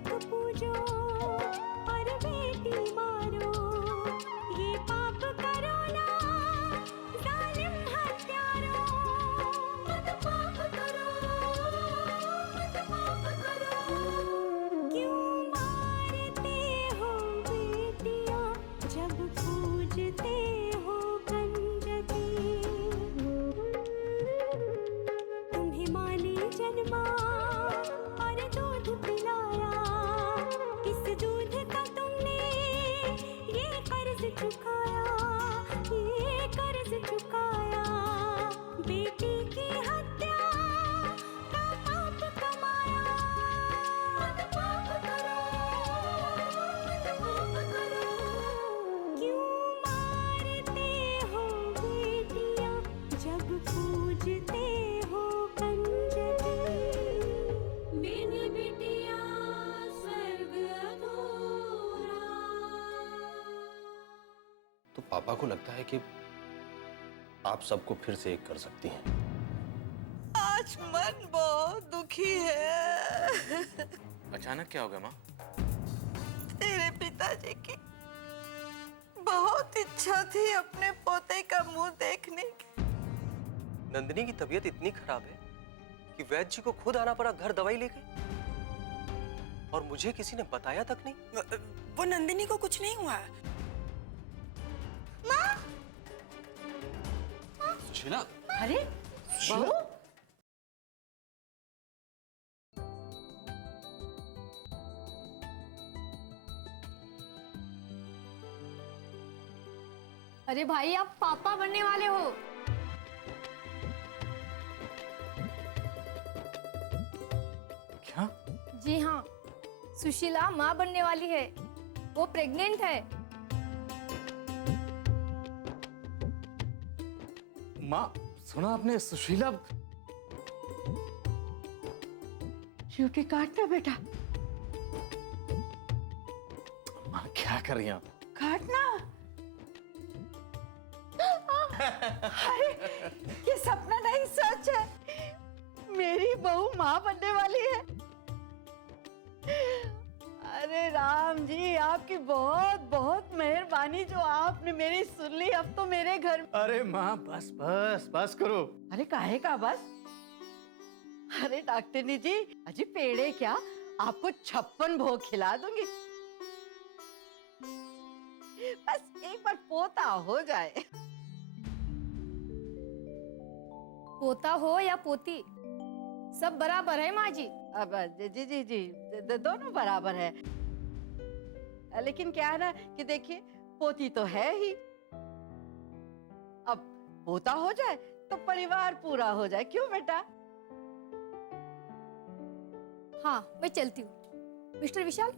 मूरत पूजो और बेटी मारो, ये पाप करो ना जालिम हत्यारो। मत पाप करो, मत पाप करो। क्यों मारते हो बेटियां जब पूजते हो कंजकी। तुम्हें माँ ने जन्मा और दूध पिलाया, इस दूध का तुमने ये कर्ज चुकाया, ये कर्ज चुकाया। बेटी की हत्या का पाप कमाया। मत पाप करो, मत पाप करो। क्यों मारते हो बेटियां जब पूजते हो कंजकी। बिन बिटिया स्वर्ग अधूरा। तो पापा को लगता है कि आप सबको फिर से एक कर सकती हैं। आज मन बहुत दुखी है। अचानक क्या हो गया माँ? तेरे पिताजी की बहुत इच्छा थी अपने पोते का मुंह देखने की। नंदिनी की तबीयत इतनी खराब है कि वैद्य जी को खुद आना पड़ा घर दवाई लेके, और मुझे किसी ने बताया तक नहीं। वो नंदिनी को कुछ नहीं हुआ। सुशीला, अरे बहू, अरे भाई आप पापा बनने वाले हो। क्या? जी हाँ, सुशीला माँ बनने वाली है, वो प्रेग्नेंट है। माँ सुना आपने? सुशीला ड्यूटी काटना बेटा, माँ क्या कर रही हैं आप? काटना। अरे ये सपना नहीं, सच है। मेरी बहू माँ बनने वाली है। अरे राम जी, आपकी बहुत बहुत मेहरबानी जो आपने मेरी सुन ली। अब तो मेरे घर। अरे माँ बस बस बस करो। अरे काहे का बस? अरे डॉक्टरनी जी, अजी पेड़े क्या, आपको 56 भोग खिला दूंगी। बस एक बार पोता हो जाए। पोता हो या पोती, सब बराबर है माँ जी। अब जी जी जी दोनों बराबर है। लेकिन क्या है ना कि देखिए, पोती तो है ही, अब पोता हो जाए तो परिवार पूरा हो जाए। क्यों बेटा? हाँ मैं चलती हूँ। मिस्टर विशाल,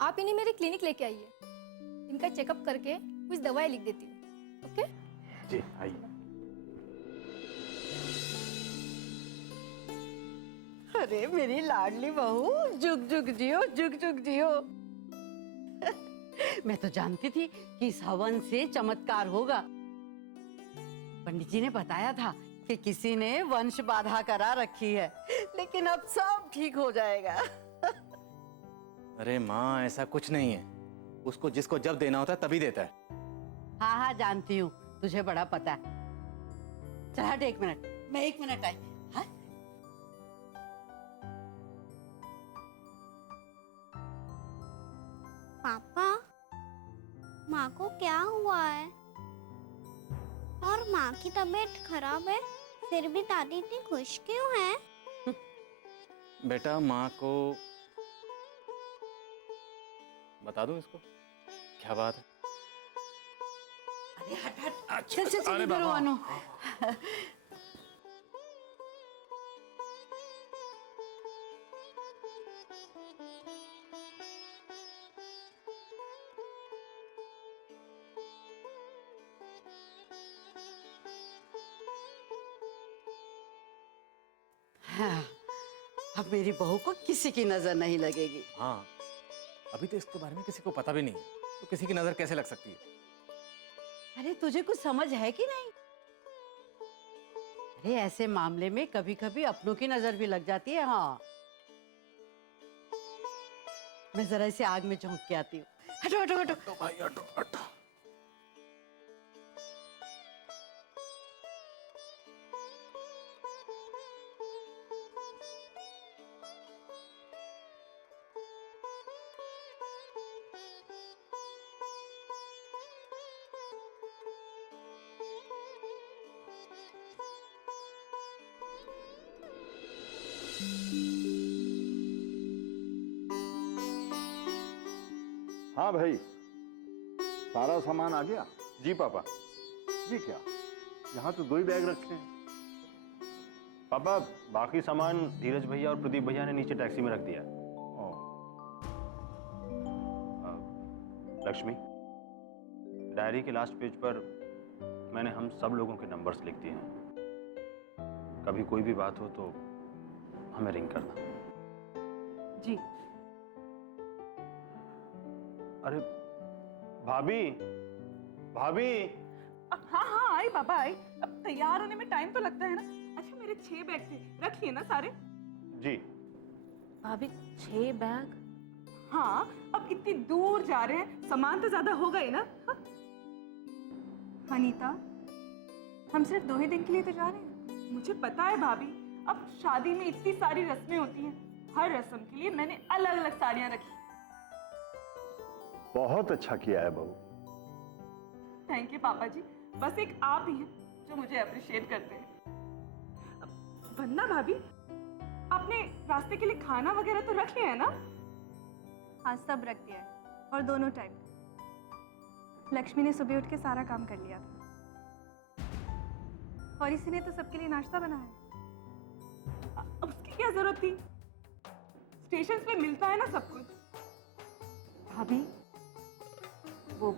आप इन्हें मेरे क्लिनिक लेके आइए, इनका चेकअप करके कुछ दवाई लिख देती हूँ। ओके जी आइए। अरे मेरी लाडली बहू, जुग जुग जियो, जुग जुग जियो। मैं तो जानती थी कि इस हवन से चमत्कार होगा। पंडित जी ने बताया था कि किसी ने वंश बाधा करा रखी है, लेकिन अब सब ठीक हो जाएगा। अरे माँ ऐसा कुछ नहीं है, उसको जिसको जब देना होता है तभी देता है। हाँ हाँ जानती हूँ, तुझे बड़ा पता है। चल हट, 1 मिनट, मैं 1 मिनट आई। हाँ? पापा, माँ को क्या हुआ है? और माँ की तबीयत खराब है, फिर भी दादी इतनी खुश क्यों है? बेटा माँ को बता दूं इसको क्या बात है? अरे हट हट, चल चल चल, इधर आओ अनु। हाँ, अब मेरी बहू को किसी की नजर नहीं लगेगी। हाँ अभी तो इसके बारे में किसी को पता भी नहीं है, तो किसी की नजर कैसे लग सकती है? अरे तुझे कुछ समझ है कि नहीं? अरे ऐसे मामले में कभी कभी अपनों की नजर भी लग जाती है। हाँ मैं जरा इसे आग में झोंक के आती हूँ। हटो हटो हटो। तो भाई हटो हटो। हाँ भाई, सारा सामान आ गया? जी पापा। ये क्या, यहाँ तो 2 ही बैग रखे हैं। पापा बाकी सामान धीरज भैया और प्रदीप भैया ने नीचे टैक्सी में रख दिया है। ओ, लक्ष्मी, डायरी के लास्ट पेज पर मैंने हम सब लोगों के नंबर्स लिख दिए हैं। कभी कोई भी बात हो तो हमें रिंग करना। जी। अरे भाभी, भाभी। हाँ हाँ आई पापा आई। अब तैयार होने में टाइम तो लगता है ना। अच्छा मेरे 6 बैग थे, रख लिए ना सारे? जी। भाभी 6 बैग? हाँ अब इतनी दूर जा रहे हैं, सामान तो ज्यादा होगा ही ना। हाँ? अनीता, हम सिर्फ 2 ही दिन के लिए तो जा रहे हैं। मुझे पता है भाभी, अब शादी में इतनी सारी रस्में होती हैं, हर रस्म के लिए मैंने अलग अलग साड़ियां रखी। बहुत अच्छा किया है बहू। थैंक यू पापा जी, बस एक आप ही हैं जो मुझे अप्रिशिएट करते हैं। वरना भाभी, आपने रास्ते के लिए खाना वगैरह तो रख लिया है ना? हाँ सब रख दिया है, और दोनों टाइम। लक्ष्मी ने सुबह उठ के सारा काम कर लिया था, और इसी ने तो सबके लिए नाश्ता बनाया है। अब उसकी क्या जरूरत थी? स्टेशन पे मिलता है ना सब कुछ। भाभी, वो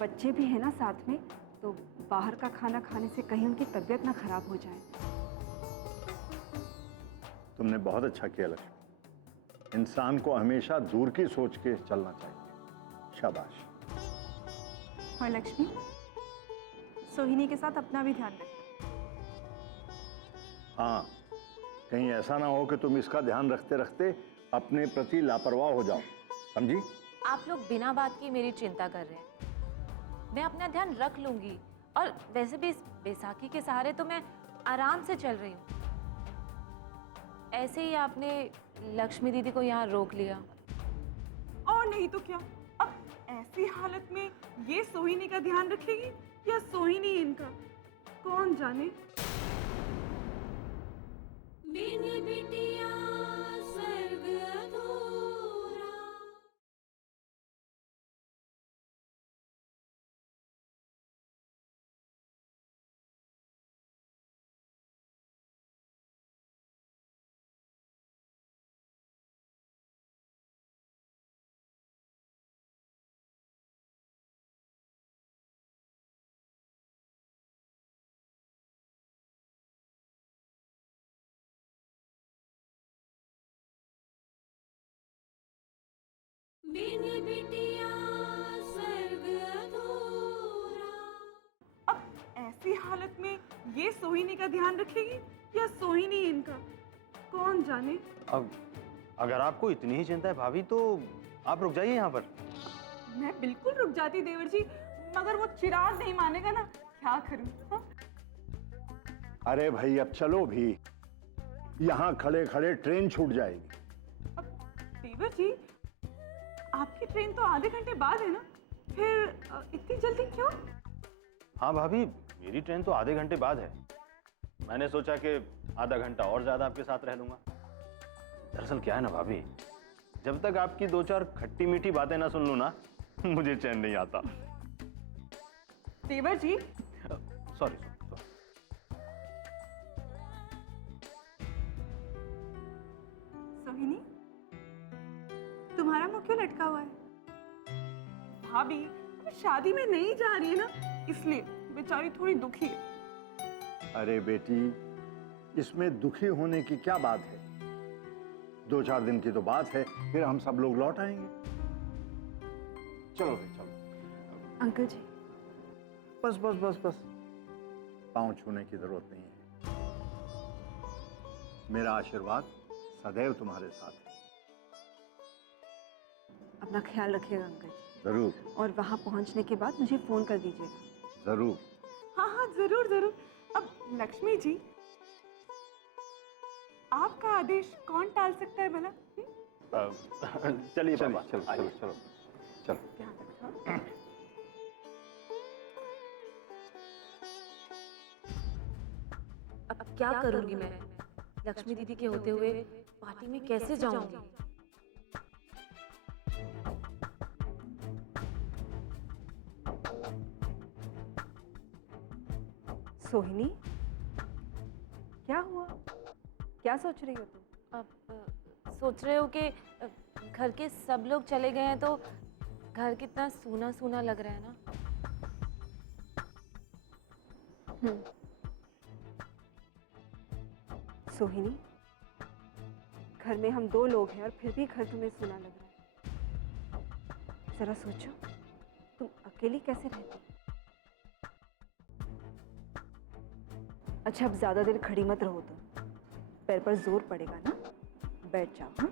बच्चे भी है ना साथ में, तो बाहर का खाना खाने से कहीं उनकी तबीयत ना खराब हो जाए। तुमने बहुत अच्छा किया लक्ष्मी। इंसान को हमेशा दूर की सोच के चलना चाहिए। शाबाश। और लक्ष्मी, सोहिनी के साथ अपना भी ध्यान रखना। हाँ, कहीं ऐसा ना हो कि तुम इसका ध्यान रखते रखते अपने प्रति लापरवाह हो जाओ, समझी? आप लोग बिना बात की मेरी चिंता कर रहे हैं। मैं अपना ध्यान रख लूंगी, और वैसे भी इस बैसाखी के सहारे तो मैं आराम से चल रही हूँ। ऐसे ही आपने लक्ष्मी दीदी को यहाँ रोक लिया। और नहीं तो क्या, अब ऐसी हालत में ये सोहिनी का ध्यान रखेगी या सोहिनी इनका, कौन जाने। बिन बिटिया स्वर्ग अधूरा। बिन बिटिया स्वर्ग अधूरा। अब ऐसी हालत में ये सोहिनी का ध्यान रखेगी या सोहिनी इनका, कौन जाने। अब अगर आपको इतनी ही चिंता है भाभी, तो आप रुक जाइए यहाँ पर। मैं बिल्कुल रुक जाती देवर जी, मगर वो चिराग नहीं मानेगा ना, क्या करूं। हाँ? अरे भाई अब चलो भी, यहाँ खड़े खड़े ट्रेन छूट जाएगी। अब देवर जी, आपकी ट्रेन तो आधे घंटे बाद है ना, फिर इतनी जल्दी क्यों? हाँ भाभी, मेरी ट्रेन तो आधे घंटे बाद है। मैंने सोचा कि आधा घंटा और ज्यादा आपके साथ रह लूंगा। दरअसल क्या है ना भाभी, जब तक आपकी 2-4 खट्टी मीठी बातें ना सुन लूं ना, मुझे चैन नहीं आता। देवर जी, सॉरी। सोहिनी, तुम्हारा मुंह क्यों लटका हुआ है? भाभी अभी शादी में नहीं जा रही है ना, इसलिए बेचारी थोड़ी दुखी है। अरे बेटी, इसमें दुखी होने की क्या बात है? 2-4 दिन की तो बात है, फिर हम सब लोग लौट आएंगे। चलो भाई चलो। अंकल जी, बस बस बस बस, पांव छूने की जरूरत नहीं है। मेरा आशीर्वाद सदैव तुम्हारे साथ है। अपना ख्याल रखिएगा अंकल जी। जरूर और वहाँ पहुँचने के बाद मुझे फ़ोन कर दीजिएगा। जरूर। हाँ हाँ, जरूर जरूर। अब लक्ष्मी जी, आपका आदेश कौन टाल सकता है भला? चलिए चलो पापा, चलो आइए। चलो चलो चलो। अब क्या करूंगी मैं? लक्ष्मी दीदी के होते हुए पार्टी में कैसे जाऊंगी? सोहिनी, क्या हुआ? क्या सोच रही हो तुम? अब सोच रहे हो कि घर के सब लोग चले गए हैं तो घर कितना सूना सूना लग रहा है ना। सोहिनी, घर में हम 2 लोग हैं और फिर भी घर तुम्हें सूना लग रहा है। जरा सोचो, तुम अकेली कैसे रहती? अच्छा, अब ज्यादा देर खड़ी मत रहो तुम, पैर पर जोर पड़ेगा ना। बैठ जाओ। हाँ,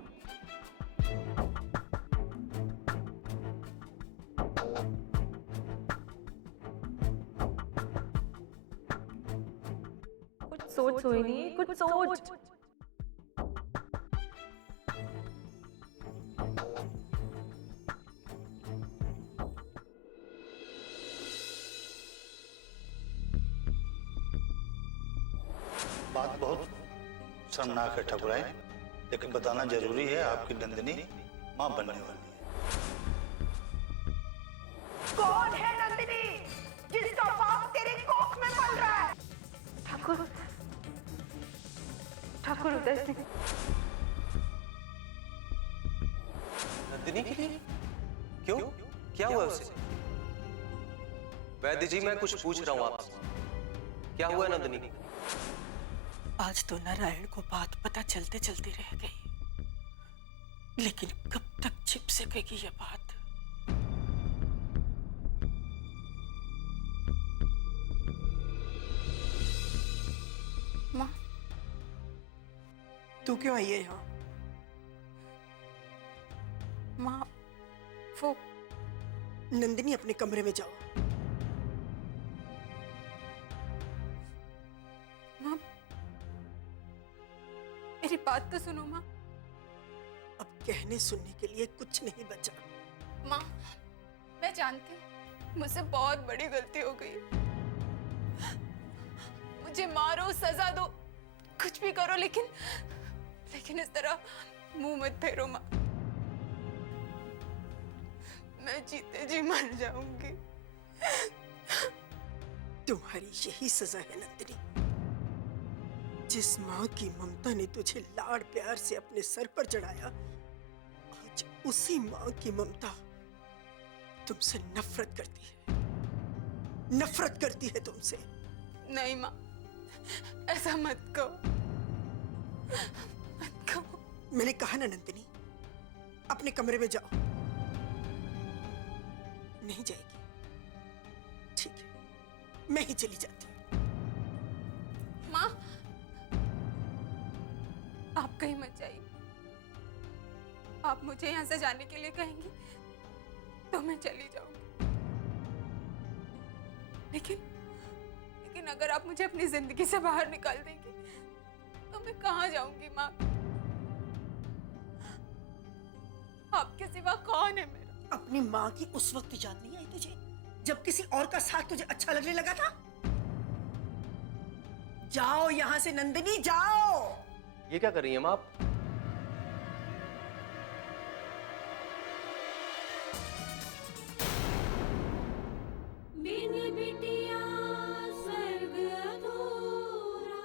कुछ सोच सोहिनी, कुछ सोच। बात बहुत शर्मनाक है ठकुराइन, लेकिन बताना जरूरी है, आपकी नंदिनी मां बनने वाली है। कौन है नंदिनी जिसका बाप तेरे कोख में पल रहा है? ठाकुर, ठाकुर उदय सिंह। नंदिनी के लिए? क्यों? क्या हुआ उसे? वैद्य जी, मैं कुछ पूछ रहा हूँ आपसे। क्या हुआ नंदिनी को? आज तो नारायण को बात पता चलते चलते रह गई, लेकिन कब तक छिप सकेगी ये बात? माँ, तू क्यों आई है यहाँ? माँ, वो नंदिनी, अपने कमरे में जाओ। माँ, मेरी बात तो सुनो माँ। अब कहने सुनने के लिए कुछ नहीं बचा। माँ, मैं जानती हूँ मुझसे बहुत बड़ी गलती हो गई। मुझे मारो, सजा दो, कुछ भी करो, लेकिन इस तरह मुंह मत फेरो माँ। मैं जीते जी मर जाऊंगी। तुम्हारी यही सजा है नंदिनी। जिस माँ की ममता ने तुझे लाड़ प्यार से अपने सर पर चढ़ाया, आज उसी माँ की ममता तुमसे नफरत करती है। नफरत करती है तुमसे। नहीं माँ, ऐसा मत कहो, मत कहो। मैंने कहा ना नंदिनी, अपने कमरे में जाओ। नहीं जाएगी? ठीक है, मैं ही चली जाती हूँ। माँ, आप कहीं मत जाइए। आप मुझे यहाँ से जाने के लिए कहेंगी तो मैं चली जाऊंगी, लेकिन अगर आप मुझे अपनी जिंदगी से बाहर निकाल देंगी तो मैं कहाँ जाऊंगी माँ? आपके सिवा कौन है मेरा? अपनी माँ की उस वक्त याद नहीं आई तुझे जब किसी और का साथ तुझे अच्छा लगने लगा था? जाओ यहाँ से नंदिनी, जाओ। ये क्या कर रही हैं माँ आप? बिन बिटिया स्वर्ग अधूरा।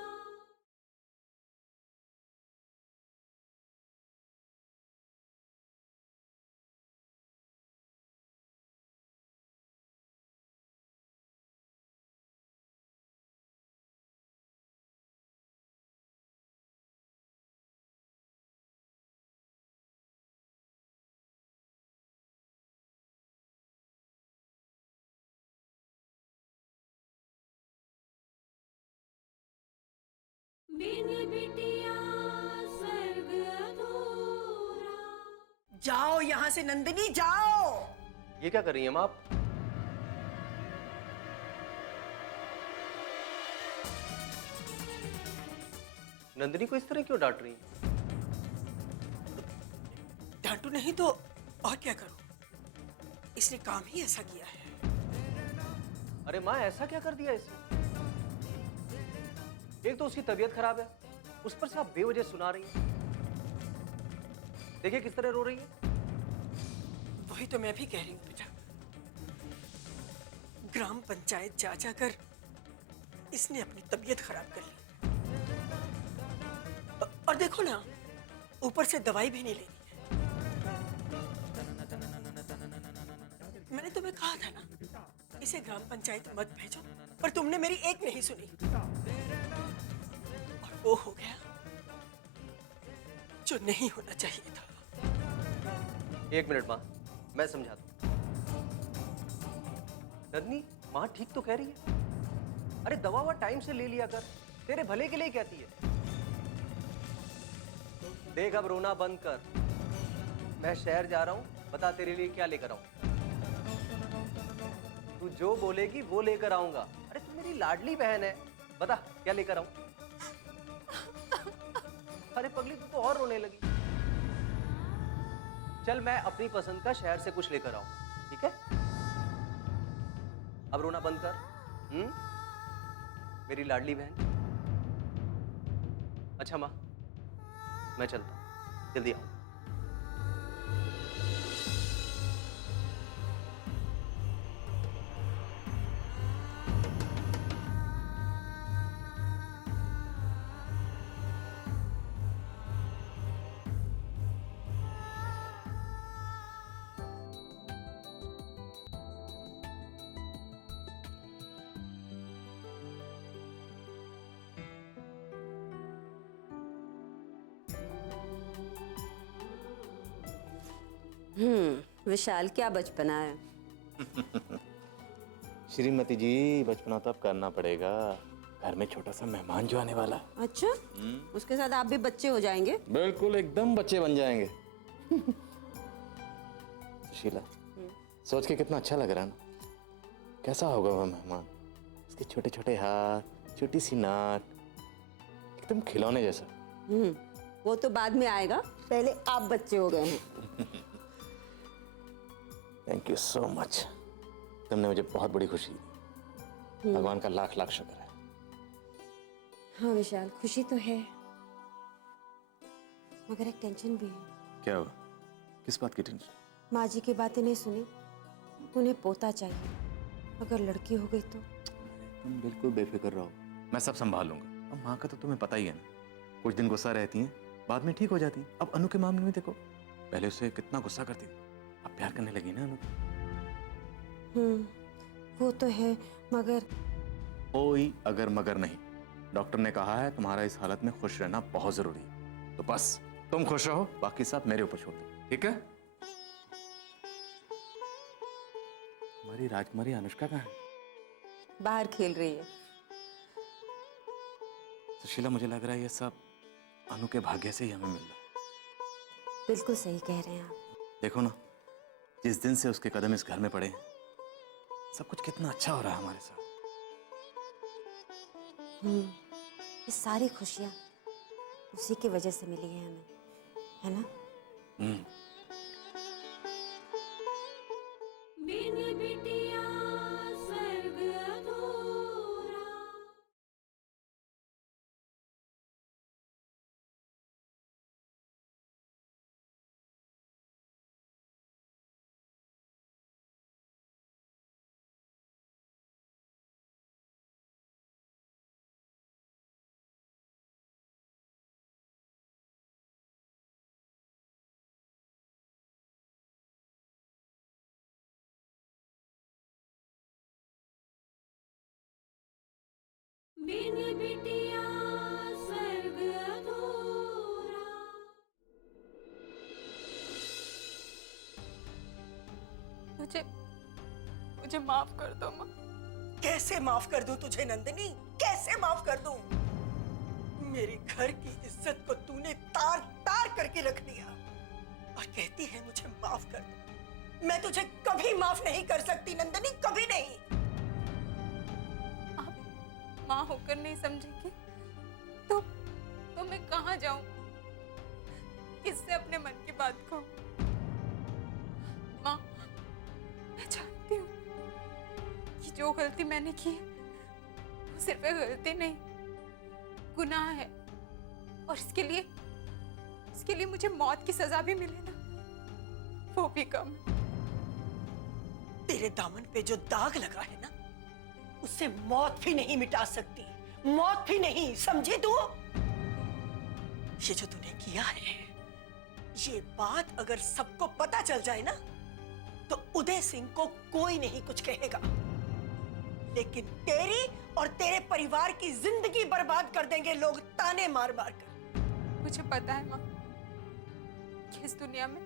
बिन बिटिया स्वर्ग अधूरा। जाओ यहाँ से नंदिनी, जाओ। ये क्या कर रही हैं माँ आप? नंदिनी को इस तरह क्यों डांट रही हैं? डांटू नहीं तो और क्या करूं? इसने काम ही ऐसा किया है। अरे माँ, ऐसा क्या कर दिया इसने? एक तो उसकी तबीयत खराब है, उस पर से आप बेवजह सुना रही हैं। देखिए किस तरह रो रही है। वही तो मैं भी कह रही हूँ बेटा। ग्राम पंचायत जा जाकर इसने अपनी तबीयत खराब कर ली। और देखो ना, ऊपर से दवाई भी नहीं लेनी है। मैंने तुम्हें कहा था ना, इसे ग्राम पंचायत मत भेजो, पर तुमने मेरी एक नहीं सुनी। और वो हो गया जो नहीं होना चाहिए था। एक मिनट माँ, मैं समझा दूं। नंदिनी, माँ ठीक तो कह रही है। अरे दवा ववा टाइम से ले लिया कर, तेरे भले के लिए कहती है। देख अब रोना बंद कर। मैं शहर जा रहा हूं, बता तेरे लिए क्या लेकर आऊं। तू जो बोलेगी वो लेकर आऊंगा। अरे तू मेरी लाडली बहन है, बता क्या लेकर आऊं। अरे पगली, तू तो और रोने लगी। चल मैं अपनी पसंद का शहर से कुछ लेकर आऊं, ठीक है? अब रोना बंद कर। मेरी लाडली बहन। अच्छा माँ, मैं चलता हूं, जल्दी आओ। विशाल, क्या बचपना है। श्रीमती जी, बचपना तो अब करना पड़ेगा। घर में छोटा सा मेहमान जो आने वाला है। अच्छा, उसके साथ आप भी बच्चे हो जाएंगे? बिल्कुल, एकदम बच्चे बन जाएंगे। सुशीला, सोच के कितना अच्छा लग रहा है ना। कैसा होगा वह मेहमान? उसके छोटे छोटे हाथ, छोटी सी नाक, एकदम खिलौने जैसा। वो तो बाद में आएगा, पहले आप बच्चे हो गए हैं। Thank you so much. तुमने मुझे बहुत बड़ी खुशी दी। भगवान का लाख लाख शुक्र है। हाँ विशाल, खुशी तो है, मगर एक टेंशन भी है। क्या हुआ? किस बात की टेंशन? माँ जी की बातें नहीं सुनी, उन्हें पोता चाहिए। अगर लड़की हो गई तो? तुम बिल्कुल बेफिक्र रहो, मैं सब संभाल लूंगा। अब माँ का तो तुम्हें पता ही है ना, कुछ दिन गुस्सा रहती हैं, बाद में ठीक हो जाती। अब अनु के मामले में देखो, पहले उसे कितना गुस्सा करती थी, अब प्यार करने लगी ना अनु। वो तो है, मगर कोई अगर मगर नहीं। डॉक्टर ने कहा है तुम्हारा इस हालत में खुश रहना बहुत जरूरी है। तो बस तुम खुश रहो, बाकी सब मेरे ऊपर छोड़ दो, ठीक है? हमारी राजकुमारी अनुष्का कहाँ है? बाहर खेल रही है। सुशीला, मुझे लग रहा है ये सब अनु के भाग्य से ही हमें मिल रहा है। बिल्कुल सही कह रहे हैं आप। देखो ना, जिस दिन से उसके कदम इस घर में पड़े हैं, सब कुछ कितना अच्छा हो रहा है हमारे साथ। ये सारी खुशियाँ उसी की वजह से मिली है हमें, है ना? बिन बिटिया स्वर्ग अधूरा। बिन बिटिया स्वर्ग अधूरा। मुझे माफ कर दो माँ। कैसे माफ कर दूं तुझे नंदिनी, कैसे माफ कर दूं? मेरे घर की इज्जत को तूने तार तार करके रख दिया। और कहती है मुझे माफ कर दो। मैं तुझे कभी माफ नहीं कर सकती नंदिनी, कभी नहीं। आप माँ होकर नहीं समझेंगी तो मैं कहाँ जाऊं? किससे अपने मन की बात कहूं? माँ, मैं जानती हूँ कि जो गलती मैंने की है वो सिर्फ एक गलती नहीं, गुनाह है। और इसके लिए मुझे मौत की सजा भी मिले ना, वो भी कम। तेरे दामन पे जो दाग लगा है ना, उससे मौत भी नहीं मिटा सकती, मौत भी नहीं, समझी तू? ये जो तूने किया है, ये बात अगर सबको पता चल जाए ना, तो उदय सिंह को कोई नहीं कुछ कहेगा, लेकिन तेरी और तेरे परिवार की जिंदगी बर्बाद कर देंगे लोग, ताने मार मार कर। मुझे पता है माँ कि इस दुनिया में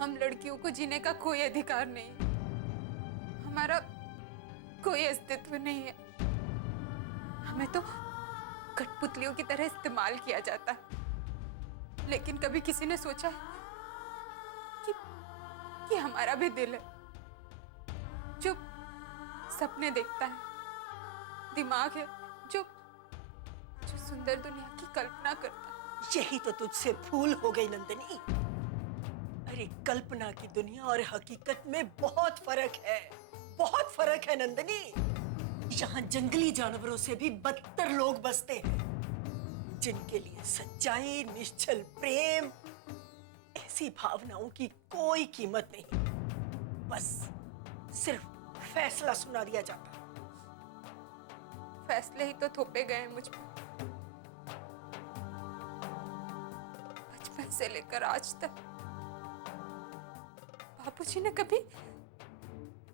हम लड़कियों को जीने का कोई अधिकार नहीं है, हमारा कोई अस्तित्व नहीं है। हमें तो कठपुतलियों की तरह इस्तेमाल किया जाता है। लेकिन कभी किसी ने सोचा है कि हमारा भी दिल है जो सपने देखता है, दिमाग है जो सुंदर दुनिया की कल्पना करता है। यही तो तुझसे भूल हो गई नंदिनी। अरे कल्पना की दुनिया और हकीकत में बहुत फर्क है, बहुत फर्क है नंदिनी। यहाँ जंगली जानवरों से भी बदतर लोग बसते हैं, जिनके लिए सच्चाई, निश्चल प्रेम, ऐसी भावनाओं की कोई कीमत नहीं। बस सिर्फ फैसला सुना दिया जाता है। फैसले ही तो थोपे गए हैं मुझ पर, बचपन से लेकर आज तक। बापूजी ने कभी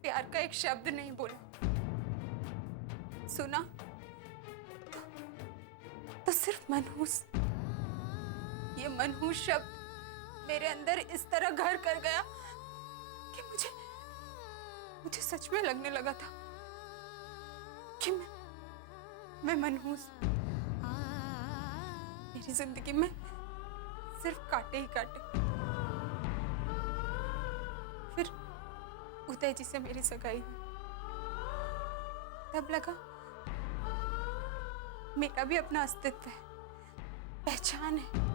प्यार का एक शब्द नहीं बोला, सुना तो सिर्फ मनहूस। ये मनहूस शब्द मेरे अंदर इस तरह घर कर गया कि मुझे सच में लगने लगा था कि मैं मनहूस। मेरी जिंदगी में सिर्फ कांटे ही कांटे। फिर उदय जी से मेरी सगाई हुई, तब लगा मेरा भी अपना अस्तित्व है, पहचान है।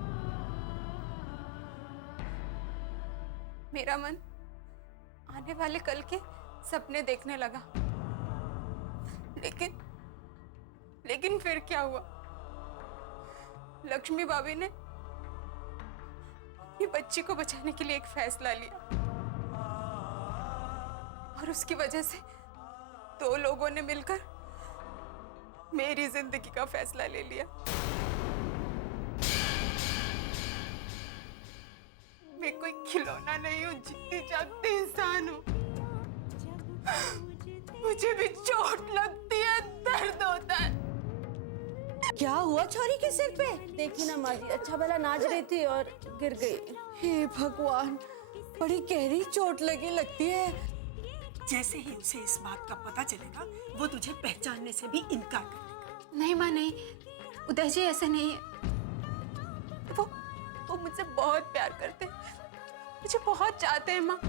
मेरा मन आने वाले कल के सपने देखने लगा। लेकिन फिर क्या हुआ? लक्ष्मी भाभी ने अपनी बच्ची को बचाने के लिए एक फैसला लिया, और उसकी वजह से दो लोगों ने मिलकर मेरी जिंदगी का फैसला ले लिया। मैं कोई खिलौना नहीं हूँ, जीती जागती इंसान हूँ। मुझे भी चोट लगती है, दर्द होता है। क्या हुआ छोरी के सिर पे? देखी ना माँ जी, अच्छा भला नाच रही थी और गिर गई। हे भगवान, बड़ी गहरी चोट लगी लगती है। जैसे ही उसे इस बात का पता चलेगा, वो तुझे पहचानने से भी इनकार कर देगा। नहीं माँ नहीं, उदय जी ऐसे नहीं है। वो मुझसे बहुत प्यार करते हैं, मुझे बहुत चाहते हैं माँ।